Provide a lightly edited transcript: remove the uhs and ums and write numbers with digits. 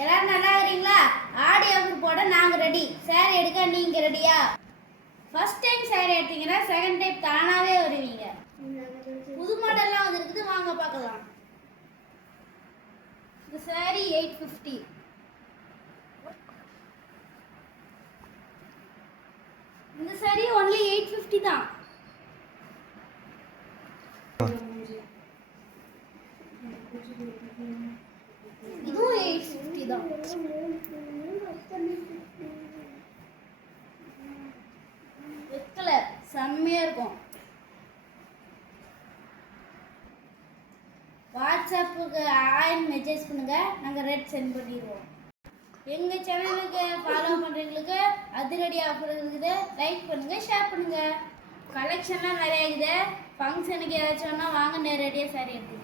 எல்லாரும் நல்லா இருக்கிறீங்களா? ஆடி ஆஃபர் போட நாங்க ரெடி. சாரி எடுக்க நீங்க ரெடியா? ஃபர்ஸ்ட் டைம் சாரி எடுத்தீங்கன்னா செகண்ட் டைம் தானாவே வருவீங்க. புது மாடல்லாம் வந்திருக்குது, வாங்க பார்க்கலாம். இந்த சாரி 850. இந்த சாரி only 850 தான். இதுவும் 850 தான். ரெட் கலர் செம்மையா இருக்கும். வாட்ஸ்அப்புக்கு ஆயின் மெசேஜ் பண்ணுங்க, நாங்கள் ரெட் சென்ட் பண்ணிடுவோம். எங்கள் சேனலுக்கு ஃபாலோ பண்ணுறவங்களுக்கு அதிரடி ஆஃபர் இருக்குது. லைக் பண்ணுங்கள், ஷேர் பண்ணுங்கள். கலெக்ஷன்லாம் நிறையா இருக்குது. ஃபங்க்ஷனுக்கு ஏதாச்சும் வாங்க நேரடியாக சாரி எடுத்துக்கலாம்.